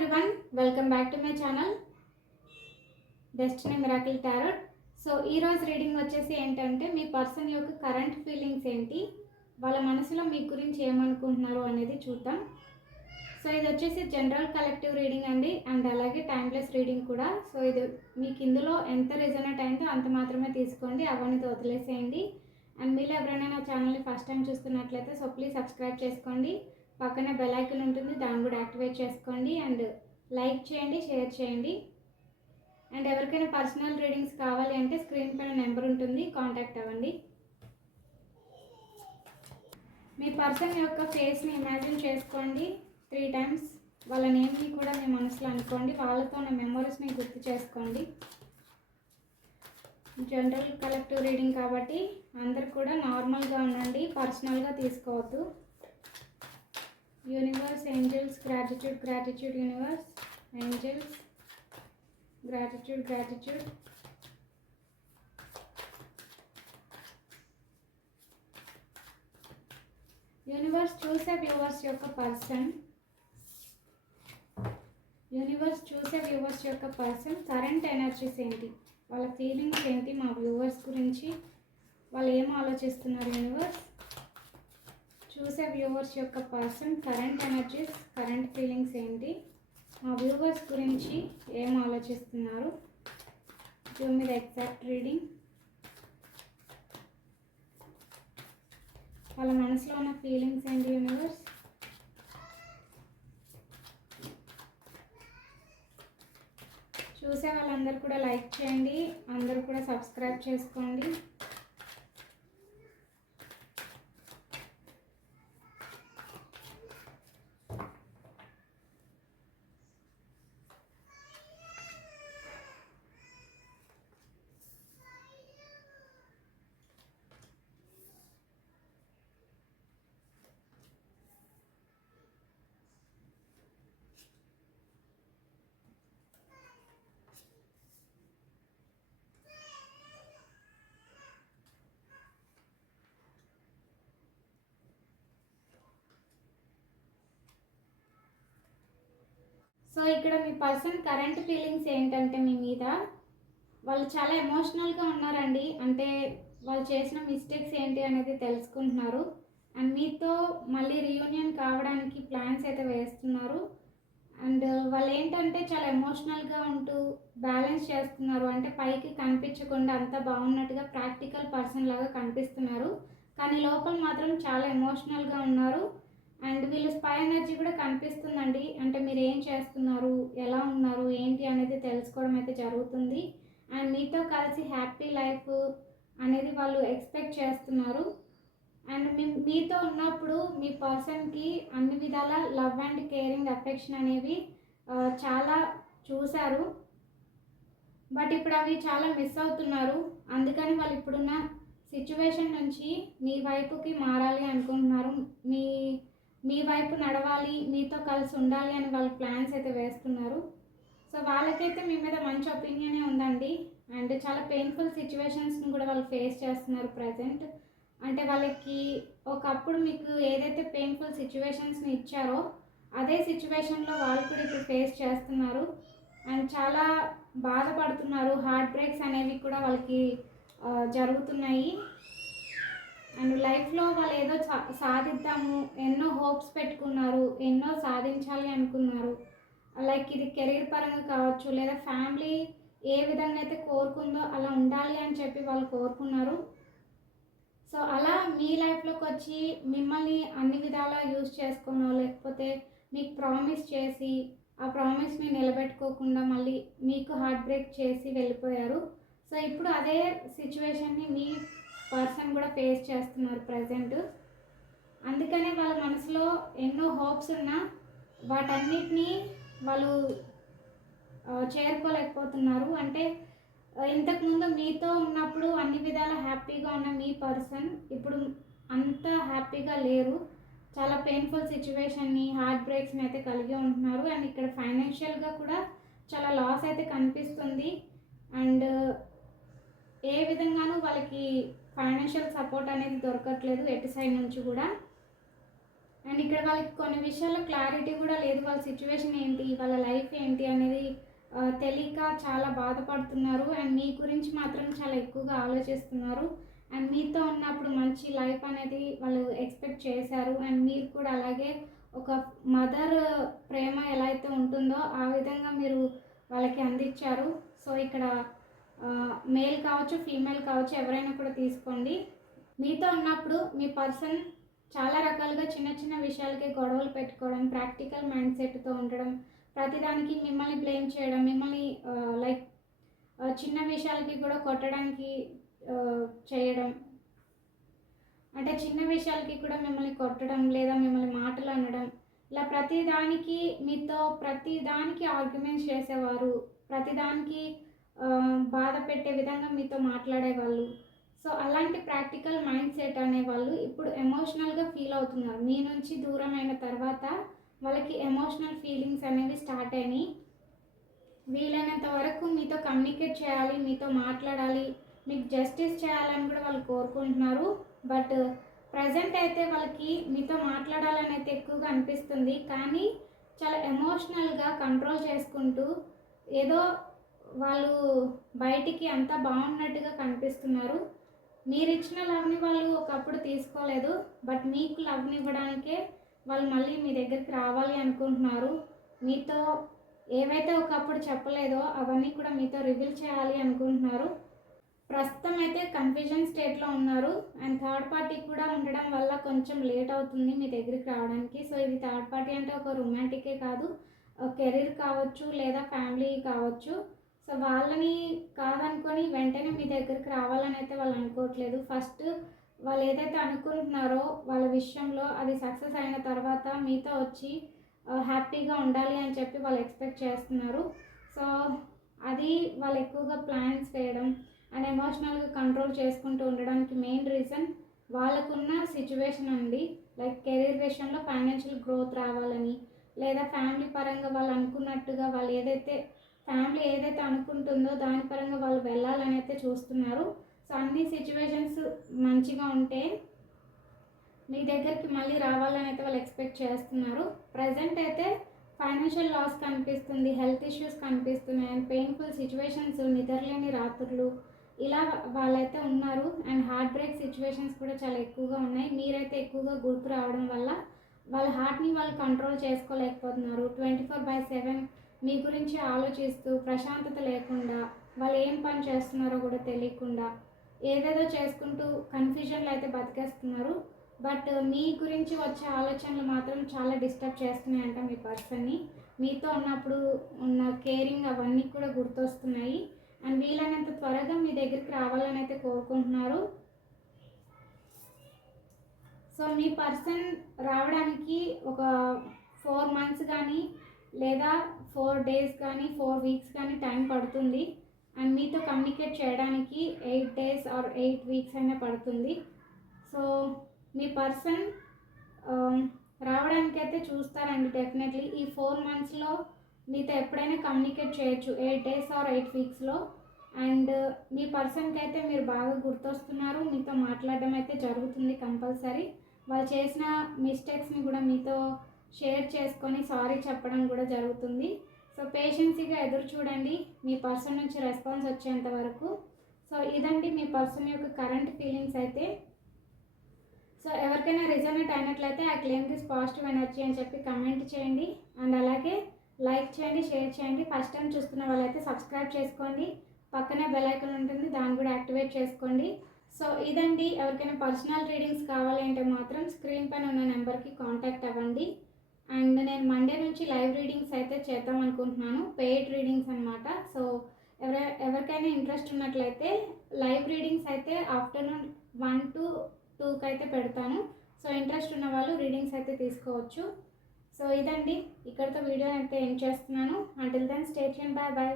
Everyone welcome back to my channel destiny miracle tarot so ఈరోజు reading వచ్చేసి ఏంటంటే మీ పర్సన్ యొక్క కరెంట్ ఫీలింగ్స్ ఏంటి? వాళ్ళ మనసులో మీ గురించి ఏమనుకుంటున్నారు అనేది చూద్దాం. సో ఇది వచ్చేసి జనరల్ కలెక్టివ్ రీడింగ్ అండి. అండ్ అలాగే టైమ్లెస్ రీడింగ్ కూడా. సో ఇది మీకు ఇందులో ఎంత రిజనెట్ అయిందో అంత మాత్రమే తీసుకోండి. అవన్నీ వదిలేసేయండి. అండ్ మీరు ఎవరైనా నా ఛానల్ని ఫస్ట్ టైం చూస్తున్నట్లయితే సో ప్లీజ్ సబ్స్క్రైబ్ చేసుకోండి. పక్కనే బెలైకన్ ఉంటుంది దాన్ని కూడా యాక్టివేట్ చేసుకోండి అండ్ లైక్ చేయండి షేర్ చేయండి. అండ్ ఎవరికైనా పర్సనల్ రీడింగ్స్ కావాలి అంటే స్క్రీన్ పైన నెంబర్ ఉంటుంది కాంటాక్ట్ అవ్వండి. మీ పర్సన్ యొక్క ఫేస్ని ఇమాజిన్ చేసుకోండి త్రీ టైమ్స్ వాళ్ళ నేమ్ని కూడా మీ మనసులో అనుకోండి వాళ్ళతో ఉన్న మెమరీస్ని గుర్తు చేసుకోండి. జనరల్ కలెక్టివ్ రీడింగ్ కాబట్టి అందరు కూడా నార్మల్గా ఉండండి పర్సనల్గా తీసుకోవద్దు. Universe angels gratitude gratitude universe angels gratitude gratitude. Universe చూసే వ్యూవర్స్ యొక్క పర్సన్. యూనివర్స్ చూసే వ్యూవర్స్ యొక్క పర్సన్ కరెంట్ ఎనర్జీస్ ఏంటి? వాళ్ళ ఫీలింగ్స్ ఏంటి మా వ్యూవర్స్ గురించి? వాళ్ళు ఏం ఆలోచిస్తున్నారు యూనివర్స్? చూసే వ్యూవర్స్ యొక్క person current energies current feelings ఏంటి? ఆ వ్యూవర్స్ గురించి ఏం ఆలోచిస్తున్నారు? జూమ్ మీద ఎగ్జాక్ట్ రీడింగ్. వాళ్ళ మనసులో ఉన్న ఫీలింగ్స్ ఏంటి యూనివర్స్ చూసే వాళ్ళందరూ కూడా లైక్ చేయండి అందరూ కూడా సబ్స్క్రైబ్ చేసుకోండి. సో ఇక్కడ మీ పర్సన్ కరెంట్ ఫీలింగ్స్ ఏంటంటే మీ మీద? వాళ్ళు చాలా ఎమోషనల్గా ఉన్నారండి. అంటే వాళ్ళు చేసిన మిస్టేక్స్ ఏంటి అనేది తెలుసుకుంటున్నారు. అండ్ మీతో మళ్ళీ రీయూనియన్ కావడానికి ప్లాన్స్ అయితే వేస్తున్నారు. అండ్ వాళ్ళు ఏంటంటే చాలా ఎమోషనల్గా ఉంటూ బ్యాలెన్స్ చేస్తున్నారు. అంటే పైకి కనిపించకుండా అంతా బాగున్నట్టుగా ప్రాక్టికల్ పర్సన్ లాగా కనిపిస్తున్నారు. కానీ లోపల మాత్రం చాలా ఎమోషనల్గా ఉన్నారు. అండ్ వీళ్ళు స్పై ఎనర్జీ కూడా కనిపిస్తుందండి. చేస్తున్నారు? ఎలా ఉన్నారు? ఏంటి అనేది తెలుసుకోవడం అయితే జరుగుతుంది. అండ్ మీతో కలిసి హ్యాపీ లైఫ్ అనేది వాళ్ళు ఎక్స్పెక్ట్ చేస్తున్నారు. అండ్ మీ మీతో ఉన్నప్పుడు మీ పర్సన్కి అన్ని విధాల లవ్ అండ్ కేరింగ్ అఫెక్షన్ అనేవి చాలా చూశారు. బట్ ఇప్పుడు అవి చాలా మిస్ అవుతున్నారు. అందుకని వాళ్ళు ఇప్పుడున్న సిచ్యువేషన్ నుంచి మీ వైపుకి మారాలి అనుకుంటున్నారు. మీ మీ వైపు నడవాలి మీతో కలిసి ఉండాలి అని వాళ్ళు ప్లాన్స్ అయితే వేస్తున్నారు. సో వాళ్ళకైతే మీ మీద మంచి ఒపీనియనే ఉందండి. అండ్ చాలా పెయిన్ఫుల్ సిచ్యువేషన్స్ని కూడా వాళ్ళు ఫేస్ చేస్తున్నారు ప్రజెంట్ అంటే వాళ్ళకి ఒకప్పుడు మీకు ఏదైతే పెయిన్ఫుల్ సిచ్యువేషన్స్ని ఇచ్చారో అదే సిచ్యువేషన్లో వాళ్ళు కూడా ఇప్పుడు ఫేస్ చేస్తున్నారు. అండ్ చాలా బాధపడుతున్నారు. హార్ట్ బ్రేక్స్ అనేవి కూడా వాళ్ళకి జరుగుతున్నాయి అండ్ లైఫ్లో వాళ్ళు ఏదో సా- సాధిద్దాము. ఎన్నో హోప్స్ పెట్టుకున్నారు. ఎన్నో సాధించాలి అనుకున్నారు. లైక్ ఇది కెరీర్ పరంగా కావచ్చు లేదా ఫ్యామిలీ ఏ విధంగా అయితే కోరుకుందో అలా ఉండాలి అని చెప్పి వాళ్ళు కోరుకున్నారు. సో అలా మీ లైఫ్లోకి వచ్చి మిమ్మల్ని అన్ని విధాలా యూజ్ చేసుకోనో లేకపోతే మీకు ప్రామిస్ చేసి ఆ ప్రామిస్ని నిలబెట్టుకోకుండా మళ్ళీ మీకు హార్ట్ బ్రేక్ చేసి వెళ్ళిపోయారు. సో ఇప్పుడు అదే సిచ్యువేషన్ని మీ పర్సన్ కూడా ఫేస్ చేస్తున్నారు ప్రజెంట్. అందుకనే వాళ్ళ మనసులో ఎన్నో హోప్స్ ఉన్నా వాటన్నిటినీ వాళ్ళు చేరుకోలేకపోతున్నారు. అంటే ఇంతకుముందు మీతో ఉన్నప్పుడు అన్ని విధాల హ్యాపీగా ఉన్న మీ పర్సన్ ఇప్పుడు అంత హ్యాపీగా లేరు. చాలా పెయిన్ఫుల్ సిచ్యువేషన్ని హార్ట్ బ్రేక్స్ని అయితే కలిగి ఉంటున్నారు. అండ్ ఇక్కడ ఫైనాన్షియల్గా కూడా చాలా లాస్ అయితే కనిపిస్తుంది. అండ్ ఏ విధంగానూ వాళ్ళకి ఫైనాన్షియల్ సపోర్ట్ అనేది దొరకట్లేదు ఎటు సైడ్ నుంచి కూడా. అండ్ ఇక్కడ వాళ్ళకి కొన్ని విషయాల్లో క్లారిటీ కూడా లేదు. వాళ్ళ సిచ్యువేషన్ ఏంటి? వాళ్ళ లైఫ్ ఏంటి? అనేది తెలియక చాలా బాధపడుతున్నారు. అండ్ మీ గురించి మాత్రం చాలా ఎక్కువగా ఆలోచిస్తున్నారు. అండ్ మీతో ఉన్నప్పుడు మంచి లైఫ్ అనేది వాళ్ళు ఎక్స్పెక్ట్ చేశారు. అండ్ మీరు కూడా అలాగే ఒక మదర్ ప్రేమ ఎలా అయితే ఉంటుందో ఆ విధంగా మీరు వాళ్ళకి అందించారు. సో ఇక్కడ మేల్ కావచ్చు ఫీమేల్ కావచ్చు ఎవరైనా కూడా తీసుకోండి. మీతో ఉన్నప్పుడు మీ పర్సన్ చాలా రకాలుగా చిన్న చిన్న విషయాలకి గొడవలు పెట్టుకోవడం ప్రాక్టికల్ మైండ్ సెట్తో ఉండడం ప్రతిదానికి మిమ్మల్ని బ్లేమ్ చేయడం మిమ్మల్ని లైక్ చిన్న విషయాలకి కూడా కొట్టడానికి చేయడం. అంటే చిన్న విషయాలకి కూడా మిమ్మల్ని కొట్టడం లేదా మిమ్మల్ని మాటలు అనడం. ఇలా ప్రతిదానికి మీతో ప్రతిదానికి ఆర్గ్యుమెంట్స్ చేసేవారు. ప్రతిదానికి బాధ పెట్టే విధంగా మీతో మాట్లాడేవాళ్ళు. సో అలాంటి ప్రాక్టికల్ మైండ్ సెట్ అనేవాళ్ళు ఇప్పుడు ఎమోషనల్గా ఫీల్ అవుతున్నారు. మీ నుంచి దూరం అయిన తర్వాత వాళ్ళకి ఎమోషనల్ ఫీలింగ్స్ అనేవి స్టార్ట్ అయినాయి. వీలైనంత వరకు మీతో కమ్యూనికేట్ చేయాలి మీతో మాట్లాడాలి మీకు జస్టిస్ చేయాలని కూడా వాళ్ళు కోరుకుంటున్నారు. బట్ ప్రజెంట్ అయితే వాళ్ళకి మీతో మాట్లాడాలని అయితే ఎక్కువగా అనిపిస్తుంది. కానీ చాలా ఎమోషనల్గా కంట్రోల్ చేసుకుంటూ ఏదో వాళ్ళు బయటికి అంతా బాగున్నట్టుగా కనిపిస్తున్నారు. మీరు ఇచ్చిన లవ్ని వాళ్ళు ఒకప్పుడు తీసుకోలేదు బట్ మీకు లవ్ని ఇవ్వడానికే వాళ్ళు మళ్ళీ మీ దగ్గరికి రావాలి అనుకుంటున్నారు. మీతో ఏవైతే ఒకప్పుడు చెప్పలేదో అవన్నీ కూడా మీతో రివీల్ చేయాలి అనుకుంటున్నారు. ప్రస్తుతం అయితే కన్ఫ్యూజన్ స్టేట్లో ఉన్నారు. అండ్ థర్డ్ పార్టీ కూడా ఉండడం వల్ల కొంచెం లేట్ అవుతుంది మీ దగ్గరికి రావడానికి. సో ఇది థర్డ్ పార్టీ అంటే ఒక రొమాంటికే కాదు కెరీర్ కావచ్చు లేదా ఫ్యామిలీ కావచ్చు. సో వాళ్ళని కాదనుకొని వెంటనే మీ దగ్గరికి రావాలని అయితే వాళ్ళు అనుకోవట్లేదు. ఫస్ట్ వాళ్ళు ఏదైతే అనుకుంటున్నారో వాళ్ళ విషయంలో అది సక్సెస్ అయిన తర్వాత మీతో వచ్చి హ్యాపీగా ఉండాలి అని చెప్పి వాళ్ళు ఎక్స్పెక్ట్ చేస్తున్నారు. సో అది వాళ్ళు ఎక్కువగా ప్లాన్స్ వేయడం అండ్ ఎమోషనల్గా కంట్రోల్ చేసుకుంటూ ఉండడానికి మెయిన్ రీజన్ వాళ్ళకున్న సిచ్యువేషన్ అండి. లైక్ కెరీర్ విషయంలో ఫైనాన్షియల్ గ్రోత్ రావాలని లేదా ఫ్యామిలీ పరంగా వాళ్ళు అనుకున్నట్టుగా వాళ్ళు ఏదైతే ఫ్యామిలీ ఏదైతే అనుకుంటుందో దాని పరంగా వాళ్ళు వెళ్ళాలని అయితే చూస్తున్నారు. సో అన్ని సిచ్యువేషన్స్ మంచిగా ఉంటే మీ దగ్గరికి మళ్ళీ రావాలని అయితే వాళ్ళు ఎక్స్పెక్ట్ చేస్తున్నారు. ప్రజెంట్ అయితే ఫైనాన్షియల్ లాస్ కనిపిస్తుంది హెల్త్ ఇష్యూస్ కనిపిస్తున్నాయి అండ్ పెయిన్ఫుల్ సిచ్యువేషన్స్ నిద్రలేని రాత్రులు ఇలా వాళ్ళైతే ఉన్నారు. అండ్ హార్ట్ బ్రేక్ సిచ్యువేషన్స్ కూడా చాలా ఎక్కువగా ఉన్నాయి. మీరైతే ఎక్కువగా గుర్తు రావడం వల్ల వాళ్ళ హార్ట్ని వాళ్ళు కంట్రోల్ చేసుకోలేకపోతున్నారు. ట్వంటీ ఫోర్ బై సెవెన్ మీ గురించి ఆలోచిస్తూ ప్రశాంతత లేకుండా వాళ్ళు ఏం పని చేస్తున్నారో కూడా తెలియకుండా ఏదేదో చేసుకుంటూ కన్ఫ్యూజన్లో అయితే బతికేస్తున్నారు. బట్ మీ గురించి వచ్చే ఆలోచనలు మాత్రం చాలా డిస్టర్బ్ చేస్తున్నాయంట మీ పర్సన్ని మీతో ఉన్నప్పుడు ఉన్న కేరింగ్ అవన్నీ కూడా గుర్తొస్తున్నాయి. అండ్ వీలైనంత త్వరగా మీ దగ్గరికి రావాలని అయితే కోరుకుంటున్నారు. సో మీ పర్సన్ రావడానికి ఒక ఫోర్ మంత్స్ కానీ లేదా ఫోర్ డేస్ కానీ ఫోర్ వీక్స్ కానీ టైం పడుతుంది. అండ్ మీతో కమ్యూనికేట్ చేయడానికి eight days or eight weeks అయినా పడుతుంది. సో మీ పర్సన్ um, రావడానికి అయితే చూస్తారండి డెఫినెట్లీ ఈ ఫోర్ మంత్స్లో మీతో ఎప్పుడైనా కమ్యూనికేట్ చేయొచ్చు ఎయిట్ డేస్ ఆర్ ఎయిట్ వీక్స్లో అండ్ మీ పర్సన్కి అయితే మీరు బాగా గుర్తొస్తున్నారు. మీతో మాట్లాడడం అయితే జరుగుతుంది కంపల్సరీ. వాళ్ళు చేసిన మిస్టేక్స్ని కూడా మీతో షేర్ చేసుకొని సారీ చెప్పడం కూడా జరుగుతుంది. సో పేషెన్సీగా ఎదురు చూడండి. మీ పర్సన్ నుంచి రెస్పాన్స్ వచ్చేంత వరకు. సో ఇదండి మీ పర్సన్ యొక్క కరెంట్ ఫీలింగ్స్ అయితే. సో ఎవరికైనా రిజనేట్ అయినట్లయితే ఆ క్లెయిమ్ దిస్ పాజిటివ్ ఎనర్జీ అని చెప్పి కమెంట్ చేయండి. అండ్ అలాగే లైక్ చేయండి షేర్ చేయండి. ఫస్ట్ టైం చూస్తున్న వాళ్ళైతే సబ్స్క్రైబ్ చేసుకోండి. పక్కనే బెల్ ఐకాన్ ఉంటుంది. దాన్ని కూడా యాక్టివేట్ చేసుకోండి. సో ఇదండి. ఎవరికైనా పర్సనల్ రీడింగ్స్ కావాలంటే మాత్రం స్క్రీన్ పైన ఉన్న నెంబర్కి కాంటాక్ట్ అవ్వండి. అండ్ నేను మండే నుంచి లైవ్ రీడింగ్స్ అయితే చేద్దాం అనుకుంటున్నాను. పెయిడ్ రీడింగ్స్ అనమాట సో ఎవర ఎవరికైనా ఇంట్రెస్ట్ ఉన్నట్లయితే లైవ్ రీడింగ్స్ అయితే ఆఫ్టర్నూన్ వన్ టు టూకి అయితే పెడతాను. సో ఇంట్రెస్ట్ ఉన్న వాళ్ళు రీడింగ్స్ అయితే తీసుకోవచ్చు. సో ఇదండి. ఇక్కడితో వీడియో అయితే ఏం చేస్తున్నాను. Until then stay tuned bye bye